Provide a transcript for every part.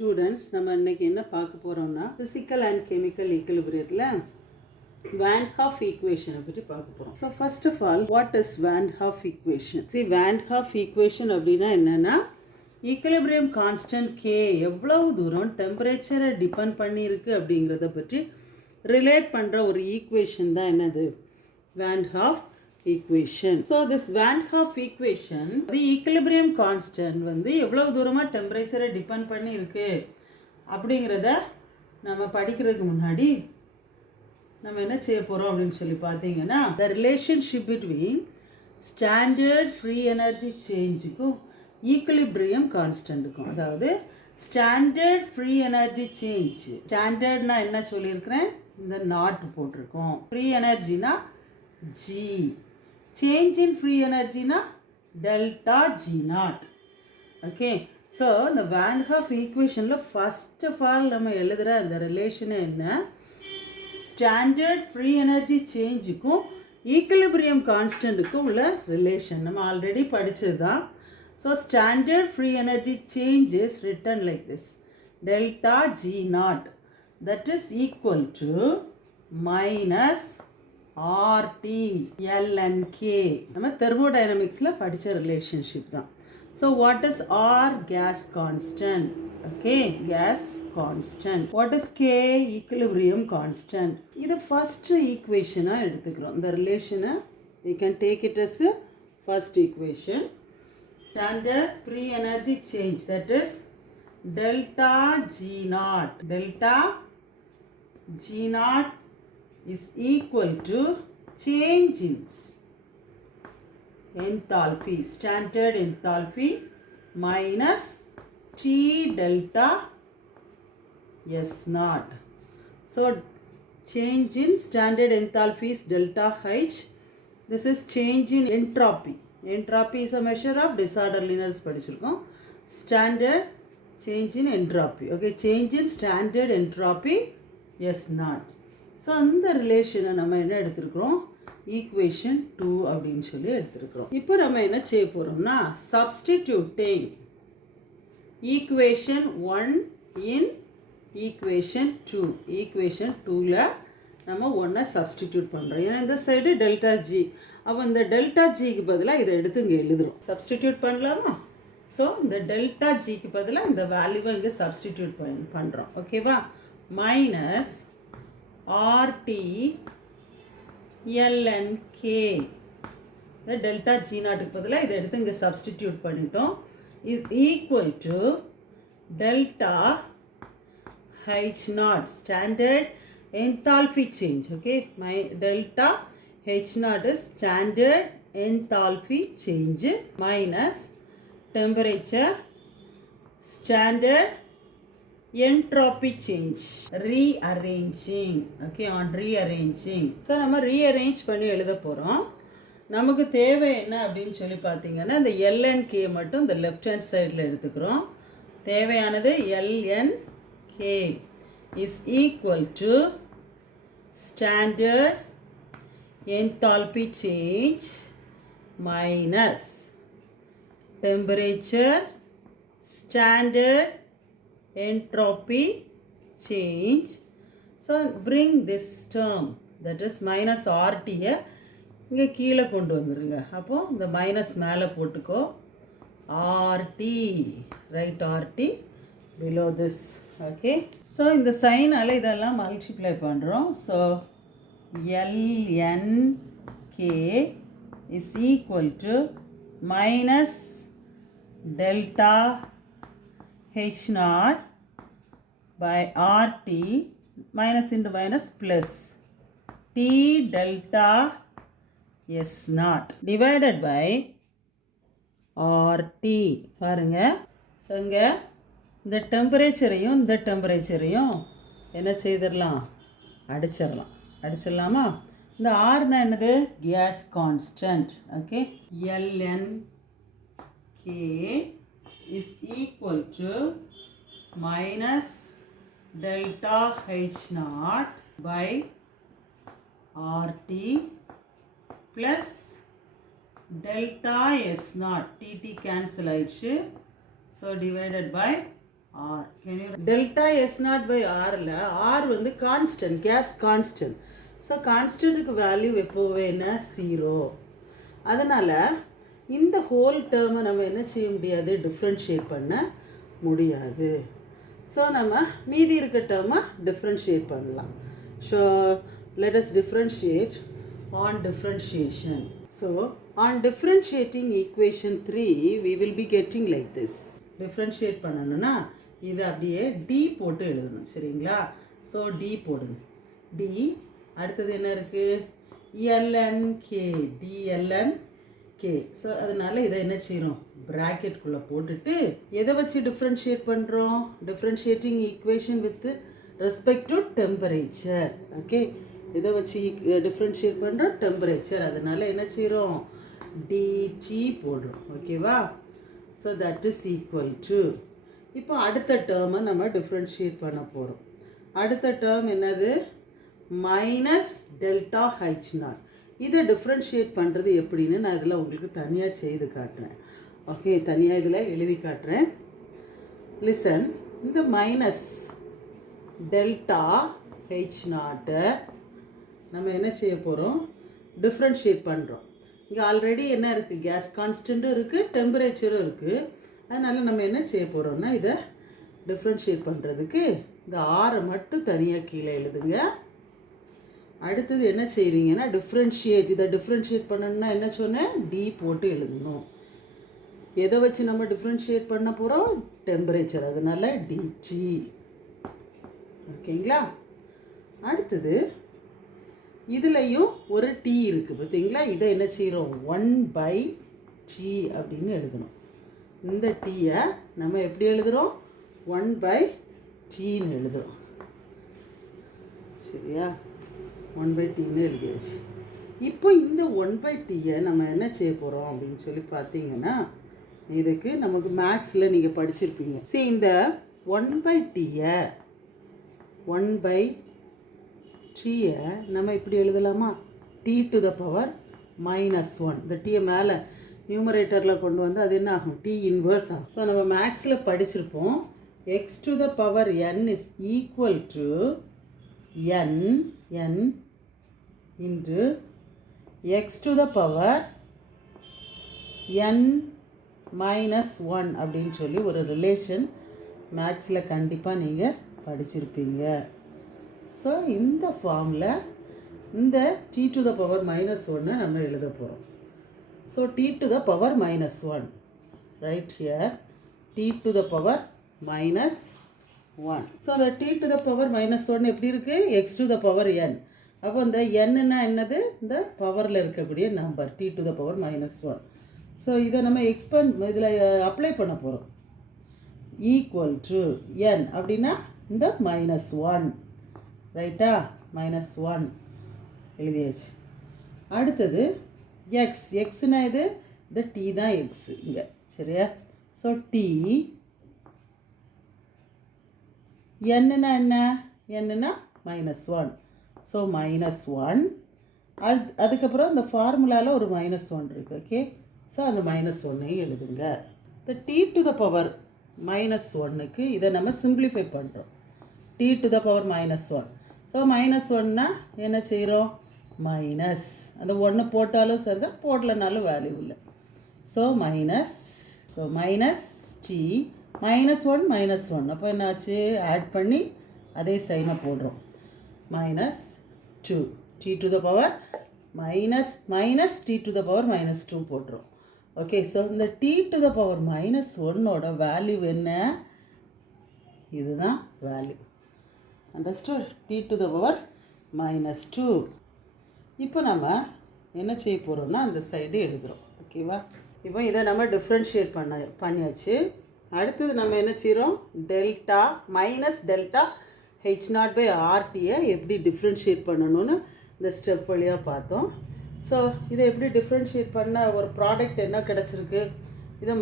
Students நம்ம இன்னைக்கு என்ன பார்க்க போகிறோம்னா ஃபிசிக்கல் அண்ட் கெமிக்கல் ஈக்குலிபிரியத்தில் Van Hoff ஈக்குவேஷனை பற்றி பார்க்க போகிறோம். So first of all what is Van Hoff equation? Van Hoff equation அப்படின்னா என்னென்னா ஈக்குலிபிரியம் கான்ஸ்டன்ட் கே எவ்வளவு தூரம் டெம்பரேச்சரை டிபெண்ட் பண்ணியிருக்கு அப்படிங்கிறத பற்றி ரிலேட் பண்ணுற ஒரு ஈக்குவேஷன் தான் என்னது Van Hoff equation. So this Van Hoff equation, the equilibrium constant வந்து எவ்வளவு தூரமாக டெம்பரேச்சரை டிபெண்ட் பண்ணி இருக்கு அப்படிங்கிறத நம்ம படிக்கிறதுக்கு முன்னாடி நம்ம என்ன செய்ய போகிறோம் அப்படின்னு சொல்லி பார்த்தீங்கன்னா the relationship between standard free energy சேஞ்சுக்கும் ஈக்குலிபிரியம் கான்ஸ்டன்ட்டுக்கும், அதாவது ஸ்டாண்டர்ட் ஃப்ரீ எனர்ஜி சேஞ்ச், ஸ்டாண்டர்ட்னா என்ன சொல்லியிருக்கிறேன், இந்த நாட் போட்டிருக்கோம், ஃப்ரீ எனர்ஜினா G, change in free energy na delta G naught. Okay, so the Van Hoff equation la first of all நம்ம எழுதுற அந்த ரிலேஷன் என்ன, ஸ்டாண்டர்ட் ஃப்ரீ எனர்ஜி சேஞ்சுக்கும் ஈக்குலிபிரியம் கான்ஸ்டன்ட்டுக்கும் உள்ள ரிலேஷன் நம்ம ஆல்ரெடி படித்தது தான். So standard free energy change is written like this, delta G naught that is equal to minus RT L and K. நம்ம தெர்மோடைனமிக்ஸில் படித்த ரிலேஷன்ஷிப் தான். So what is R? Gas constant. Okay, gas constant. What is K? Equilibrium constant. இது first ஈக்குவேஷனாக எடுத்துக்கிறோம். இந்த ரிலேஷனை you can take it as first equation. Standard free energy change that is delta G naught. Delta G naught is equal to change in enthalpy, standard enthalpy minus T delta S naught. So change in standard enthalpy is delta H. This is change in entropy. Entropy is a measure of disorderliness படிச்சிருக்கோம். Standard change in entropy. Okay, change in standard entropy S naught. So அந்த ரிலேஷனை நம்ம என்ன எடுத்துருக்குறோம், equation 2 அப்படின்னு சொல்லி எடுத்துருக்குறோம். இப்போ நம்ம என்ன செய்ய போகிறோம்னா சப்ஸ்டிடியூட்டிங் ஈக்குவேஷன் 1 இன் ஈக்குவேஷன் 2. ஈக்குவேஷன் 2ல் நம்ம 1 சப்ஸ்டிடியூட் பண்ணுறோம். ஏன்னா இந்த சைடு டெல்டா ஜி, அப்போ இந்த டெல்டா ஜிக்கு பதிலாக இதை எடுத்து இங்கே எழுதுகிறோம். சப்ஸ்டிடியூட் பண்ணலாமா? ஸோ இந்த டெல்டா ஜிக்கு பதிலாக இந்த வேல்யூவை இங்கே சப்ஸ்டிடியூட் பண்ணுறோம். ஓகேவா? Minus RT L and K. இந்த டெல்டா G நாட்டுக்கு பதிலாக இதை எடுத்து இங்கே சப்ஸ்டிடியூட் பண்ணிட்டோம். Is equal to delta H naught, standard enthalpy change. Okay, delta H naught is standard enthalpy change minus temperature standard entropy change, rearranging. Okay, on rearranging. So நம்ம rearrange பண்ணி எழுத போகிறோம். நமக்கு தேவை என்ன அப்படின்னு சொல்லி பார்த்தீங்கன்னா இந்த LNK மட்டும் இந்த லெஃப்ட் ஹேண்ட் சைடில் எடுத்துக்கிறோம். தேவையானது LNK is equal to standard enthalpy change minus temperature standard entropy change. So bring this term, that is minus RT இங்கே கீழே கொண்டு வந்துருங்க. அப்போது இந்த மைனஸ் மேலே போட்டுக்கோ, RT, right, RT below this. Okay, so இந்த சைனால் இதெல்லாம் மல்டிப்ளை பண்ணுறோம். So LNK is equal to minus delta H naught by RT minus into minus plus T delta S naught divided by RT. பாருங்க, so இங்கே இந்த டெம்பரேச்சரையும் இந்த டெம்பரேச்சரையும் என்ன செய்திடலாம், அடிச்சிடலாமா? இந்த ஆர்னா என்னது, case constant. Okay, LNK is equal to minus delta H naught by RT plus delta S naught. TT cancel ஆயிடுச்சு. So divided by R. Delta S nought by ஆரில் R வந்து கான்ஸ்டன்ட், கேஸ் கான்ஸ்டன்ட். ஸோ கான்ஸ்டன்ட்டுக்கு value எப்போவே என்ன 0. அதனால் இந்த whole டேர்மை நம்ம என்ன செய்ய முடியாது, டிஃப்ரென்ஷியேட் பண்ண முடியாது. ஸோ நம்ம மீதி இருக்க டேர்மை டிஃப்ரென்ஷியேட் பண்ணலாம். So let as differentiate on differentiation. So on differentiating equation 3 we will be getting like this. Differentiate பண்ணணும்னா இதை அப்படியே டி போட்டு எழுதணும், சரிங்களா? ஸோ டி போடுங்க. டி அடுத்தது என்ன இருக்குது, எல்என்கே, டிஎல்என்கே. ஸோ அதனால் இதை என்ன செய்யணும், ப்ராக்கெட்குள்ளே போட்டுட்டு எதை வச்சு டிஃப்ரென்ஷியேட் பண்ணுறோம், differentiating equation with respect to temperature. Okay, இதை வச்சு டிஃப்ரென்ஷியேட் பண்ணுறோம் டெம்பரேச்சர். அதனால் என்ன செய்கிறோம், டிடி போடுறோம். ஓகேவா? So that is equal to, இப்போ அடுத்த டேர்மை நம்ம டிஃப்ரென்ஷியேட் பண்ண போகிறோம். அடுத்த டேர்ம் என்னது, மைனஸ் டெல்டா ஹெச் நாட். இதை டிஃப்ரென்ஷியேட் பண்ணுறது எப்படின்னு நான் இதில் உங்களுக்கு தனியாக செய்து காட்டுறேன். ஓகே, தனியாக இதில் எழுதி காட்டுறேன். லிசன், இந்த மைனஸ் டெல்டா ஹெச் நாட்டை நம்ம என்ன செய்ய போகிறோம், டிஃப்ரென்ஷியேட் பண்ணுறோம். இங்கே ஆல்ரெடி என்ன இருக்குது, கேஸ் கான்ஸ்டண்ட்டும் இருக்குது, டெம்பரேச்சரும் இருக்குது. அதனால் நம்ம என்ன செய்ய போகிறோம்னா இதை டிஃப்ரென்ஷியேட் பண்ணுறதுக்கு இந்த ஆரை மட்டும் தனியாக கீழே எழுதுங்க. அடுத்தது என்ன செய்கிறீங்கன்னா டிஃப்ரென்ஷியேட், இதை டிஃப்ரென்ஷியேட் பண்ணணும்னா என்ன சொன்னேன், டி போட்டு எழுதணும். எதை வச்சு நம்ம டிஃப்ரென்ஷியேட் பண்ண போகிறோம், டெம்பரேச்சர். அதனால் டிடி. ஓகேங்களா? அடுத்தது இதுலேயும் ஒரு டி இருக்குது பார்த்தீங்களா, இதை என்ன செய்கிறோம், 1/t அப்படின்னு எழுதணும். இந்த டீயை நம்ம எப்படி எழுதுகிறோம், 1/tன்னு எழுதுகிறோம். சரியா? 1/tன்னு எழுதியாச்சு. இப்போ இந்த 1/tயை நம்ம என்ன செய்ய போகிறோம் அப்படின்னு சொல்லி பார்த்தீங்கன்னா, இதுக்கு நமக்கு மேக்ஸில் நீங்கள் படிச்சிருப்பீங்க. சரி, இந்த 1/tயை 1/tயை நம்ம இப்படி எழுதலாமா, t to the power -1. இந்த டீயை மேலே நியூமரேட்டரில் கொண்டு வந்து அது என்ன ஆகும், t இன்வர்ஸ் ஆகும். ஸோ நம்ம மேக்ஸில் படிச்சிருப்போம், x to the power n is equal to n into x to the power n minus 1 அப்படின்னு சொல்லி ஒரு ரிலேஷன் மேக்ஸில் கண்டிப்பாக நீங்கள் படிச்சிருப்பீங்க. ஸோ இந்த ஃபார்மில் இந்த t to the power -1 நம்ம எழுத போகிறோம். So t to the power -1 right here, t to the power -1. So அந்த t to the power -1 எப்படி இருக்குது, x to the power n. அப்போ இந்த என்னன்னா என்னது, இந்த பவரில் இருக்கக்கூடிய number t to the power -1. So இதை நம்ம இதில் அப்ளை பண்ண போகிறோம். ஈக்குவல் டு n அப்படின்னா இந்த -1 ரைட்டா, -1 எழுதியாச்சு. அடுத்தது எக்ஸ், எக்ஸ்னா இது இந்த டி தான் எக்ஸ் இங்கே, சரியா? ஸோ டி என்னன்னா என்ன, என்னன்னா -1. ஸோ -1. அதுக்கப்புறம் இந்த ஃபார்முலாவில் ஒரு -1 இருக்குது. ஓகே, ஸோ அந்த -1ஐயும் எழுதுங்க. இந்த டி டு த பவர் -1க்கு இதை நம்ம சிம்பிளிஃபை பண்ணுறோம். T to the power -1. So -1னா என்ன செய்கிறோம், மைனஸ், அந்த 1 போட்டாலும் சரி தான், போடலனாலும் வேல்யூ இல்லை. So minus T -1 -1. அப்போ என்னாச்சு, ஆட் பண்ணி அதே சைனை போடுறோம். -2 t to the power minus t to the power -2 போடுறோம். ஓகே, ஸோ இந்த t to the power -1ஓட வேல்யூ என்ன, இதுதான் value. Understood? t to the power -2. இப்போ நம்ம என்ன செய்ய போகிறோம்னா அந்த சைடு எழுதுகிறோம். ஓகேவா? இப்போ இதை நம்ம டிஃப்ரென்ஷியேட் பண்ணியாச்சு. அடுத்தது நம்ம என்ன செய்கிறோம், டெல்டா -delta(H0/RTயை எப்படி டிஃப்ரென்ஷியேட் பண்ணணும்னு இந்த ஸ்டெப் வழியாக பார்த்தோம். ஸோ இதை எப்படி டிஃப்ரென்ஷியேட் பண்ண ஒரு ப்ராடக்ட் என்ன கிடச்சிருக்கு, இதை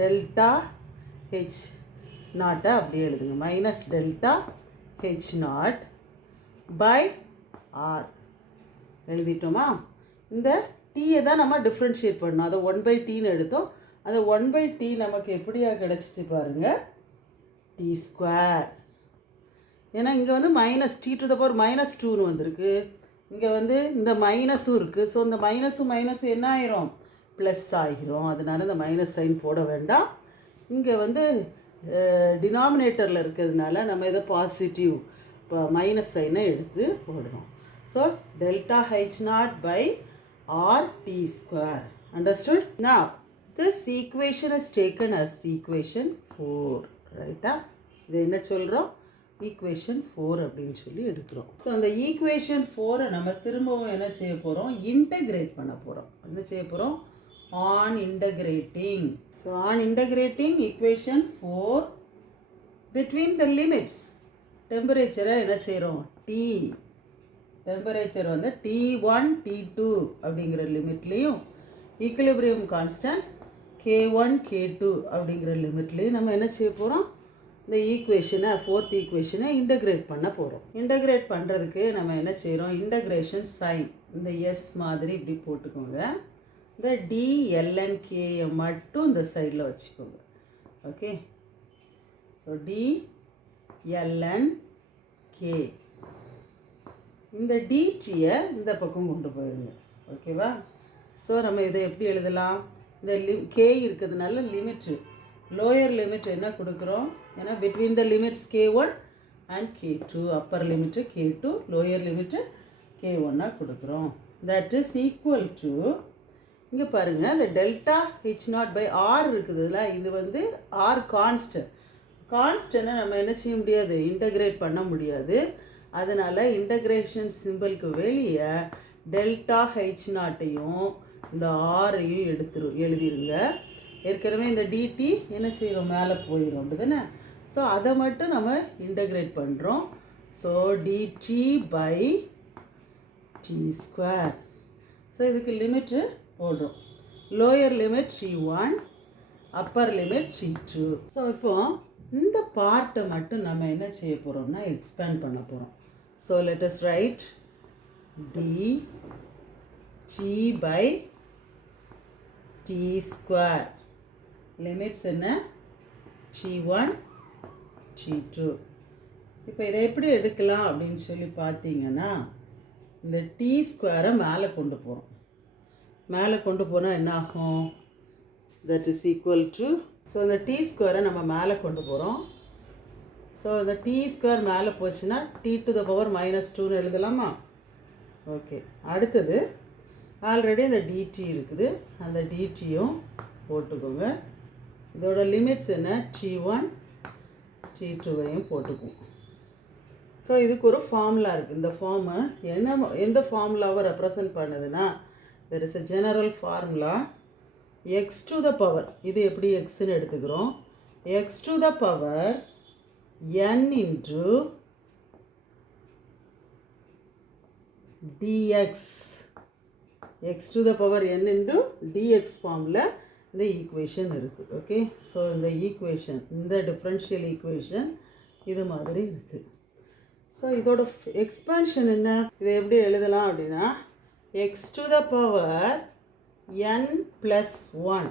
-delta(H0) அப்படியே எழுதுங்க. -delta(H0/R) எழுதிட்டோமா? இந்த டீயை தான் நம்ம டிஃப்ரென்ஷியேட் பண்ணோம். அதை 1/tன்னு எடுத்தோம். அதை 1/t நமக்கு எப்படியா கிடச்சிச்சு பாருங்கள். T square. ஏன்னா இங்கே வந்து minus T to the power -2ன்னு வந்திருக்கு. இங்கே வந்து இந்த மைனஸும் இருக்குது. ஸோ இந்த மைனஸும் என்ன ஆயிரும், ப்ளஸ் ஆகிரும். அதனால இந்த மைனஸ் சைன் போட வேண்டாம். இங்கே வந்து டினாமினேட்டரில் இருக்கிறதுனால நம்ம இதை பாசிட்டிவ் இப்போ மைனஸ் சைனை எடுத்து போடுறோம். So delta H naught by R T square. Understood? Now this equation is taken as equation 4. ரைட்டா? இது என்ன சொல்கிறோம், ஈக்குவேஷன் 4 அப்படின்னு சொல்லி எடுக்கிறோம். ஸோ அந்த ஈக்குவேஷன் 4 நம்ம திரும்பவும் என்ன செய்ய போகிறோம், இன்டகிரேட் பண்ண போகிறோம். என்ன செய்ய போகிறோம், on integrating. So on integrating equation 4 between the limits. டெம்பரேச்சரை என்ன செய்கிறோம், டி டெம்பரேச்சர் வந்து T1 T2 அப்படிங்கிற லிமிட்லேயும் ஈக்குலிபிரியம் கான்ஸ்டன்ட் K1 K2 அப்படிங்கிற லிமிட்லேயும் நம்ம என்ன செய்ய போகிறோம், இந்த ஈக்குவேஷனை 4th ஈக்குவேஷனை இன்டகிரேட் பண்ண போகிறோம். இன்டகிரேட் பண்ணுறதுக்கு நம்ம என்ன செய்கிறோம், இன்டகிரேஷன் சைன் இந்த எஸ் மாதிரி இப்படி போட்டுக்கோங்க. இந்த DLNKயை மட்டும் இந்த சைடில் வச்சுக்கோங்க. Okay, so DLNK. இந்த டிடியை இந்த பக்கம் கொண்டு போயிருங்க. ஓகேவா? ஸோ நம்ம இதை எப்படி எழுதலாம், இந்த கே இருக்கிறதுனால லிமிட்டு லோயர் லிமிட் என்ன கொடுக்குறோம், ஏன்னா between the limits K1 and K2, upper limit K2, lower limit K1 கொடுக்குறோம். தட் இஸ் ஈக்குவல் டு, இங்கே பாருங்கள், இந்த delta H naught by R இருக்குதுல்ல, இது வந்து ஆர் கான்ஸ்டன்ட்டை நம்ம என்ன செய்ய முடியாது, இன்டகிரேட் பண்ண முடியாது. அதனால் இன்டகிரேஷன் சிம்பிளுக்கு வெளியே டெல்டா ஹெச் நாட்டையும் இந்த ஆரையும் எழுதிருங்க. ஏற்கனவே இந்த டிடி என்ன செய்கிறோம், மேலே போயிடும். அப்படி தானே? ஸோ அதை மட்டும் நம்ம இன்டகிரேட் பண்ணுறோம். So dT by T square. So இதுக்கு லிமிட்டு போடுறோம். Lower limit T1, upper limit T2. So இப்போ இந்த பார்ட்டை மட்டும் நம்ம என்ன செய்ய போகிறோம்னா எக்ஸ்பேண்ட் பண்ண போகிறோம். So let us write dt by T square. Limits என்ன, T1 T2. இப்போ இதை எப்படி எடுக்கலாம் அப்படின்னு சொல்லி பார்த்தீங்கன்னா, இந்த டி ஸ்கொயரை மேலே கொண்டு போகிறோம். மேலே கொண்டு போனால் என்ன ஆகும், that is equal to, so இந்த டி ஸ்கொயரை நம்ம மேலே கொண்டு போகிறோம். ஸோ இந்த டி ஸ்கொயர் மேலே போச்சுன்னா T to the power -2ன்னு எழுதலாமா? ஓகே, அடுத்தது ஆல்ரெடி இந்த டிடி இருக்குது, அந்த டிடியும் போட்டுக்கோங்க. இதோட லிமிட்ஸ் என்ன, T1 T2வையும் போட்டுக்குவோம். ஸோ இதுக்கு ஒரு ஃபார்முலா இருக்குது. இந்த ஃபார்மு எந்த ஃபார்முலாவை ரெப்ரசன்ட் பண்ணுதுன்னா, there is a general formula x to the power, இது எப்படி எக்ஸ்ன்னு எடுத்துக்கிறோம், x to the power n into dx, x to the power n into dx ஃபார்மில் இந்த ஈக்குவேஷன் இருக்குது. ஓகே, ஸோ இந்த ஈக்குவேஷன், இந்த டிஃப்ரென்ஷியல் ஈக்குவேஷன் இது மாதிரி இருக்குது. ஸோ இதோட எக்ஸ்பான்ஷன் என்ன, இதை எப்படி எழுதலாம் அப்படின்னா, x to the power n plus 1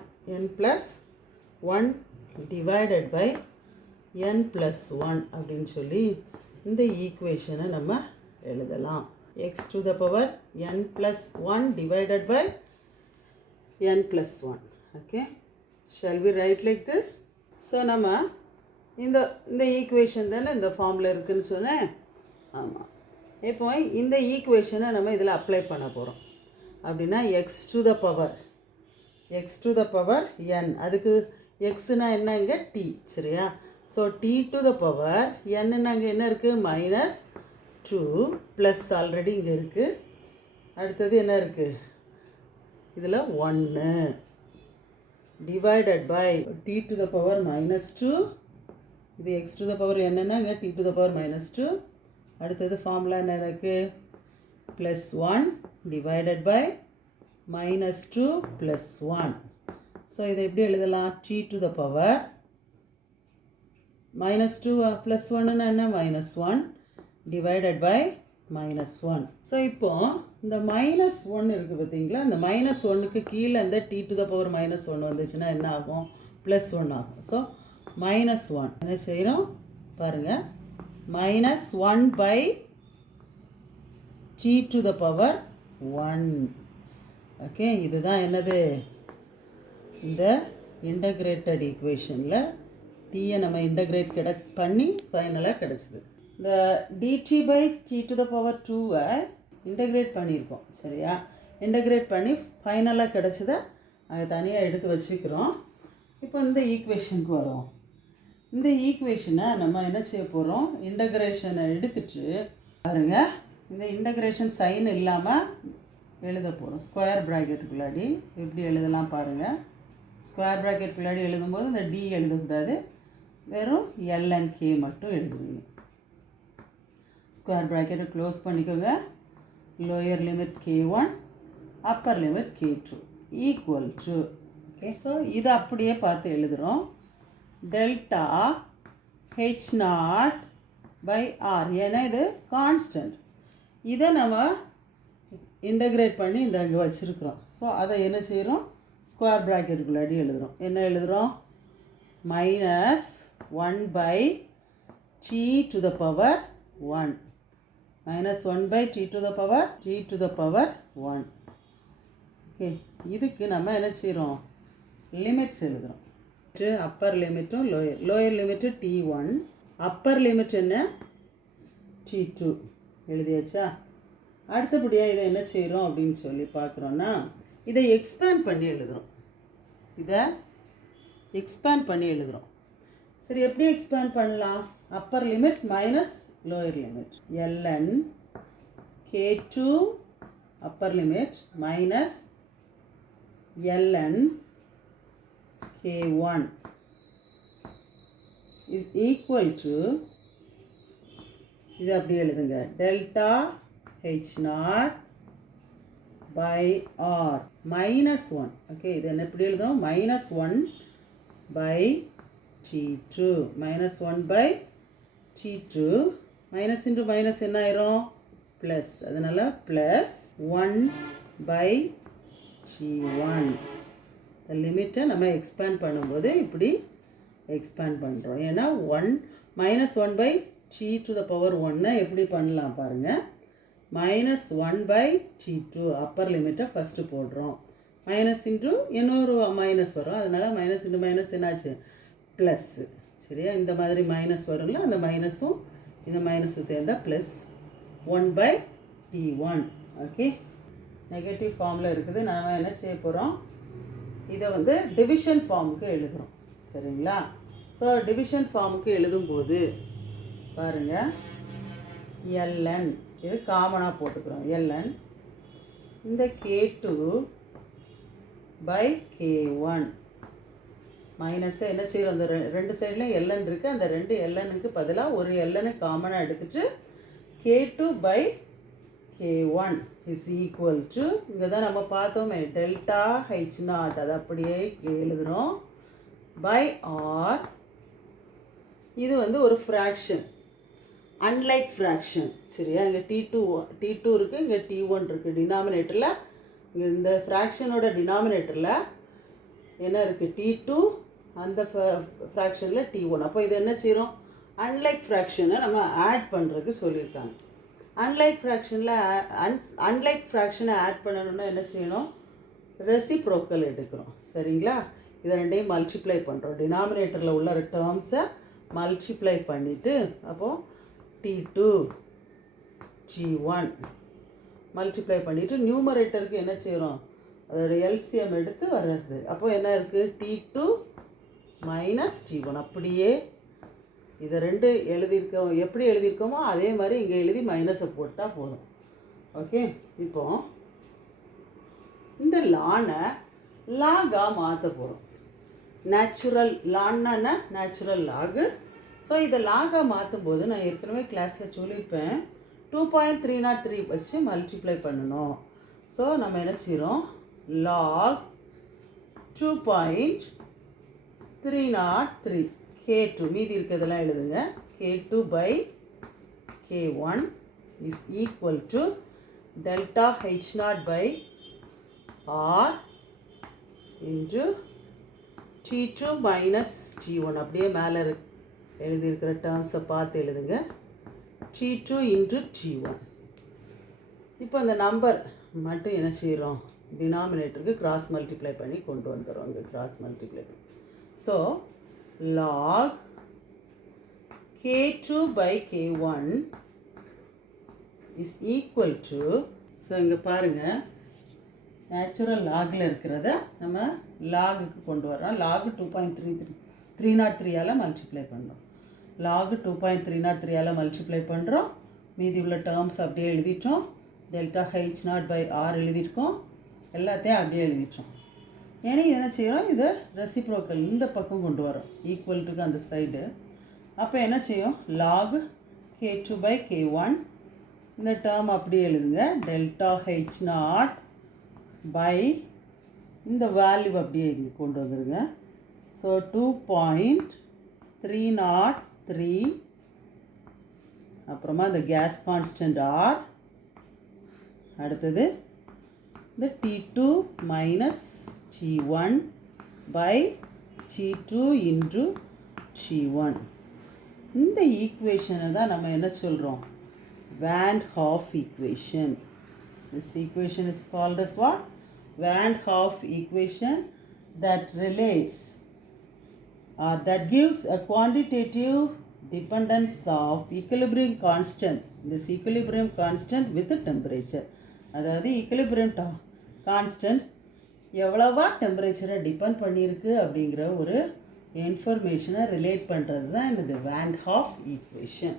divided by n plus 1 அப்படின்னு சொல்லி இந்த ஈக்குவேஷனை நம்ம எழுதலாம். x to the power n plus 1 divided by n plus 1. Okay, shall we write like this? So நம்ம இந்த ஈக்குவேஷன் தானே இந்த ஃபார்மில் இருக்குதுன்னு சொன்னேன். ஆமாம், இப்போ இந்த ஈக்குவேஷனை நம்ம இதில் அப்ளை பண்ண போகிறோம். அப்படின்னா x to the power n, அதுக்கு எக்ஸுனா என்ன, இங்கே t, சரியா? So T to the power n அங்கே என்ன இருக்குது, -2 ப்ளஸ் ஆல்ரெடி இங்கே இருக்குது. அடுத்தது என்ன இருக்குது, இதில் 1 divided by T to the power -2, இது x to the power என்னன்னா இங்கே T to the power -2. அடுத்தது ஃபார்முலா என்ன இருக்குது, +1 டிவைடட் பை -2 + 1. ஸோ இதை எப்படி எழுதலாம், T to the power -2 + 1ன்னா என்ன, -1 டிவைடட் பை -1. ஸோ இப்போ இந்த -1 இருக்குது பார்த்தீங்களா, இந்த -1க்கு கீழே இந்த T to the power -1 வந்துச்சுன்னா என்ன ஆகும், +1 ஆகும். ஸோ மைனஸ் ஒன் என்ன செய்கிறோம் பாருங்கள், minus one by T to the power one. Okay, இதுதான் என்னது இந்த இன்டகிரேட்டட் ஈக்குவேஷனில் டீயை நம்ம இன்டகிரேட் பண்ணி ஃபைனலாக கிடச்சிது. இந்த dT by T to the power டூவை இன்டகிரேட் பண்ணியிருக்கோம். சரியா, இன்டகிரேட் பண்ணி ஃபைனலாக கிடச்சதை அதை தனியாக எடுத்து வச்சுக்கிறோம். இப்போ இந்த ஈக்குவேஷனுக்கு வரோம். இந்த ஈக்குவேஷனை நம்ம என்ன செய்ய போகிறோம், இன்டகிரேஷனை எடுத்துட்டு பாருங்கள், இந்த இன்டகிரேஷன் சைன் இல்லாமல் எழுத போகிறோம். ஸ்கொயர் ப்ராக்கெட்டுக்குள்ளாடி எப்படி எழுதலாம் பாருங்கள். ஸ்கொயர் ப்ராக்கெட்டுக்குள்ளாடி எழுதும்போது இந்த டி எழுதக்கூடாது, வெறும் எல்என்கே மட்டும் எழுதுவீங்க. ஸ்கொயர் ப்ராக்கெட்டை க்ளோஸ் பண்ணிக்கோங்க. Lower limit k1 upper limit k2 equal to, okay, so இதை அப்படியே பார்த்து எழுதுகிறோம். Delta H naught by R, ஏன்னா இது கான்ஸ்டன்ட். இதை நம்ம இன்டகிரேட் பண்ணி இந்த அங்கே வச்சுருக்குறோம். ஸோ அதை என்ன செய்கிறோம், ஸ்கொயர் ப்ராக்கெட்டுக்குள்ளாடி எழுதுகிறோம். என்ன எழுதுகிறோம், minus one by T to the power one, minus one by T to the power one. Okay, இதுக்கு நம்ம என்ன செய்கிறோம், லிமிட்ஸ் எழுதுகிறோம். அப்பர் லிமிட்டும் lower limit T1, upper limit என்ன T2 எழுதியாச்சா. அடுத்தபடியாக இதை என்ன செய்கிறோம் அப்படின்னு சொல்லி பார்க்குறோன்னா, இதை எக்ஸ்பேண்ட் பண்ணி எழுதுகிறோம். சரி, எப்படி எக்ஸ்பேண்ட் பண்ணலாம், upper limit minus lower limit ln k2 upper limit minus ln k1 is equal to, இது அப்படி எழுதுங்க, delta H naught by R minus one. Okay, இது என்ன எப்படி எழுதும், minus one by T2, minus one by T2, minus into minus என்ன ஆயிரும் plus, அதனால் ப்ளஸ் ஒன் பை T1. இந்த லிமிட்டை நம்ம எக்ஸ்பேண்ட் பண்ணும்போது இப்படி எக்ஸ்பேண்ட் பண்ணுறோம். ஏன்னா minus one by T to the power ஒன்னை எப்படி பண்ணலாம் பாருங்கள், minus one by T2 Appar லிமிட்டை ஃபஸ்ட்டு போடுறோம். மைனஸ் இன்ட்டு இன்னொரு மைனஸ் வரும், அதனால் மைனஸ் இன்ட்டு மைனஸ் என்னாச்சு ப்ளஸ்ஸு. சரியா, இந்த மாதிரி மைனஸ் வரும்ல, அந்த மைனஸும் இந்த மைனஸும் சேர்ந்தால் plus one by T1. Okay, negative ஃபார்மில் இருக்குது. நாம் என்ன செய்ய போகிறோம், இதை வந்து டிவிஷன் ஃபார்முக்கு எழுதுகிறோம். சரிங்களா, ஸோ டிவிஷன் ஃபார்முக்கு எழுதும்போது பாருங்கள், ln இது காமனாக போட்டுக்கிறோம், ln இந்த k2 பை k1 மைனஸை என்ன செய்கிறோம், அந்த ரெண்டு சைட்லையும் ln இருக்குது, அந்த ரெண்டு lnக்கு பதிலாக ஒரு ln காமனாக எடுத்துகிட்டு k2 by k1 is equal to, இங்கே தான் நம்ம பார்த்தோமே டெல்டா ஹெச் நாட், அதை அப்படியே எழுதுகிறோம், பை ஆர். இது வந்து ஒரு ஃப்ராக்ஷன், அன்லைக் ஃப்ராக்ஷன். சரியா, இங்கே T2 இருக்குது, இங்கே T1 இருக்குது. டினாமினேட்டரில் இங்கே இந்த ஃப்ராக்ஷனோட டினாமினேட்டரில் என்ன இருக்குது, T2, அந்த ஃப்ராக்ஷனில் T1. அப்போ இது என்ன செய்கிறோம், அன்லைக் ஃப்ராக்ஷனை நம்ம ஆட் பண்ணுறதுக்கு சொல்லியிருக்காங்க. அன்லைக் ஃப்ராக்ஷனை ஆட் பண்ணணுன்னா என்ன செய்யணும், ரெசிப்ரோக்கல் எடுக்கிறோம். சரிங்களா, இதை ரெண்டையும் மல்டிப்ளை பண்ணுறோம். டினாமினேட்டரில் உள்ள டேர்ம்ஸை மல்டிப்ளை பண்ணிவிட்டு அப்போது T2 G1 மல்டிப்ளை பண்ணிவிட்டு நியூமரேட்டருக்கு என்ன செய்கிறோம், அதோட எல்சிஎம் எடுத்து வர்றது. அப்போது என்ன இருக்குது, T2 மைனஸ் T1. அப்படியே இதை ரெண்டு எழுதியிருக்கோம், எப்படி எழுதியிருக்கோமோ அதே மாதிரி இங்கே எழுதி மைனஸை போட்டால் போதும். ஓகே, இப்போ இந்த லானை லாகாக மாற்ற போகிறோம். நேச்சுரல் லான்னா நேச்சுரல் லாகு. ஸோ இதை லாகாக மாற்றும் போது நான் ஏற்கனவே கிளாஸில் சொல்லியிருப்பேன், 2.303 வச்சு மல்டிப்ளை பண்ணணும். ஸோ நம்ம என்ன செய்கிறோம், லாக் 2.303 K2 மீதி இருக்கிறதெல்லாம் எழுதுங்க, K2 by K1 is equal to delta H naught by R into T2 minus T1 அப்படியே மேலே எழுதியிருக்கிற டேர்ம்ஸை பார்த்து எழுதுங்க. T2 into T1. இப்போ அந்த நம்பர் மட்டும் என்ன செய்கிறோம், டினாமினேட்டருக்கு கிராஸ் மல்டிப்ளை பண்ணி கொண்டு வந்துடுறோம். இங்கே கிராஸ் மல்டிப்ளை பண்ணி. So log K2 by K1 is equal to, so இங்கே பாருங்கள், நேச்சுரல் லாகில் இருக்கிறத நம்ம லாகுக்கு கொண்டு வரோம். லாகு 2.303 மல்டிப்ளை பண்ணுறோம். லாகு 2.303 மல்டிப்ளை பண்ணுறோம். மீதி உள்ள டேர்ம்ஸ் அப்படியே எழுதிட்டோம். டெல்டா H0/R எழுதியிருக்கோம். எல்லாத்தையும் அப்படியே எழுதிட்டோம். ஏன்னா என்ன செய்கிறோம், இதை ரெசிப்ரோக்கல் இந்த பக்கம் கொண்டு வரோம், ஈக்குவல் டுக்கு அந்த சைடு. அப்போ என்ன செய்யும், லாக் K2 by K1 இந்த டேர்ம் அப்படியே எழுதுங்க. டெல்டா H0 by இந்த வேல்யூ அப்படியே இங்கே கொண்டு வந்துடுங்க. ஸோ 2.303, அப்புறமா இந்த கேஸ் கான்ஸ்டன்ட் R, அடுத்தது இந்த T2 minus T1 by T2 into T1. இந்த ஈக்குவேஷனை தான் நம்ம என்ன சொல்கிறோம், Van Hoff equation. This equation is called as what? Van Hoff equation that relates or that gives a quantitative dependence of equilibrium constant. This equilibrium constant with the temperature. அதாவது equilibrium constant எவ்வளவா டெம்பரேச்சரை depend பண்ணியிருக்கு அப்படிங்கிற ஒரு இன்ஃபர்மேஷனை relate பண்ணுறது தான் இந்த வேன் ஹாஃப் ஈக்குவேஷன்.